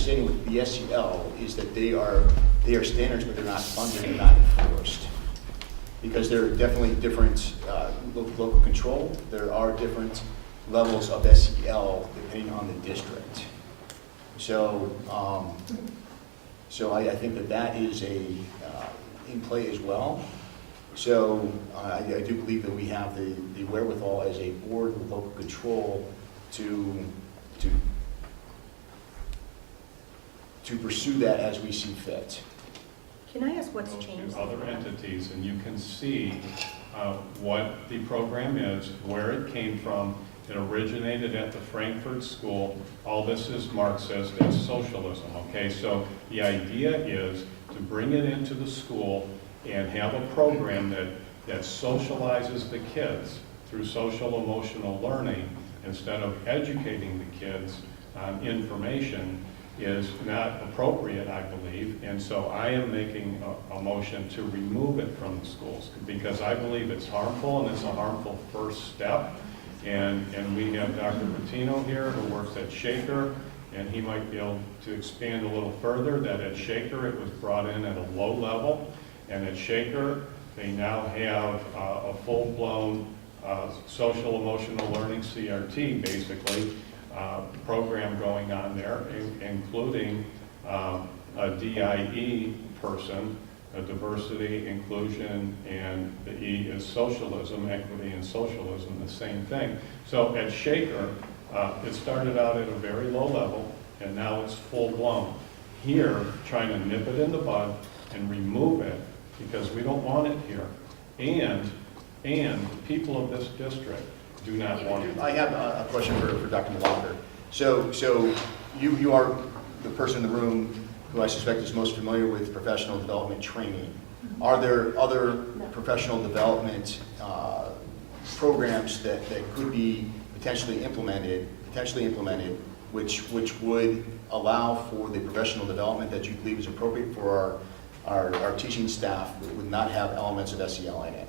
understanding with the SEL is that they are standards, but they're not funded and not enforced. Because there are definitely different local control. There are different levels of SEL depending on the district. So, I think that is in play as well. So I do believe that we have the wherewithal as a board with local control to pursue that as we see fit. Can I ask what's changed? To other entities, and you can see what the program is, where it came from. It originated at the Frankfurt School. All this is Marxist, it's socialism, okay? So the idea is to bring it into the school and have a program that socializes the kids through social emotional learning instead of educating the kids on information is not appropriate, I believe. And so I am making a motion to remove it from the schools because I believe it's harmful and it's a harmful first step. And we have Dr. Patino here who works at Shaker, and he might be able to expand a little further that at Shaker it was brought in at a low level, and at Shaker they now have a full-blown social emotional learning CRT basically program going on there, including a DIE person, a diversity, inclusion, and the E is socialism, equity and socialism, the same thing. So at Shaker, it started out at a very low level, and now it's full-blown. Here, trying to nip it in the bud and remove it because we don't want it here. And people of this district do not want it. I have a question for Dr. Mlakar. So you are the person in the room who I suspect is most familiar with professional development training. Are there other professional development programs that could be potentially implemented, which would allow for the professional development that you believe is appropriate for our teaching staff that would not have elements of SEL in it?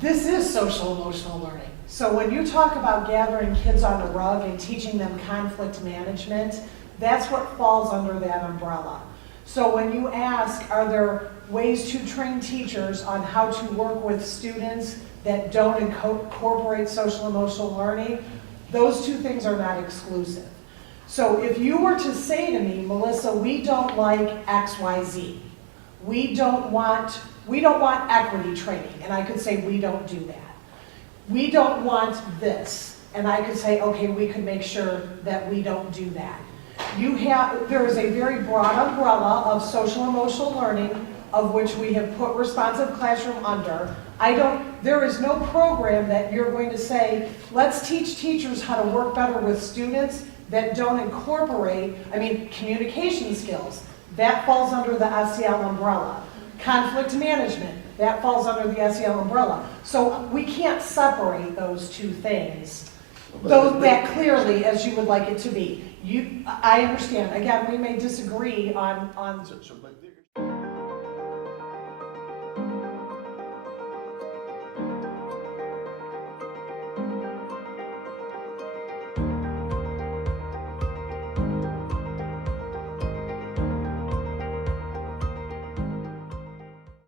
This is social emotional learning. So when you talk about gathering kids on the rug and teaching them conflict management, that's what falls under that umbrella. So when you ask, are there ways to train teachers on how to work with students that don't incorporate social emotional learning, those two things are not exclusive. So if you were to say to me, Melissa, we don't like XYZ, we don't want equity training, and I could say we don't do that. We don't want this, and I could say, okay, we could make sure that we don't do that. There is a very broad umbrella of social emotional learning of which we have put responsive classroom under. There is no program that you're going to say, let's teach teachers how to work better with students that don't incorporate, communication skills. That falls under the SEL umbrella. Conflict management, that falls under the SEL umbrella. So we can't separate those two things, that clearly as you would like it to be. I understand. Again, we may disagree on But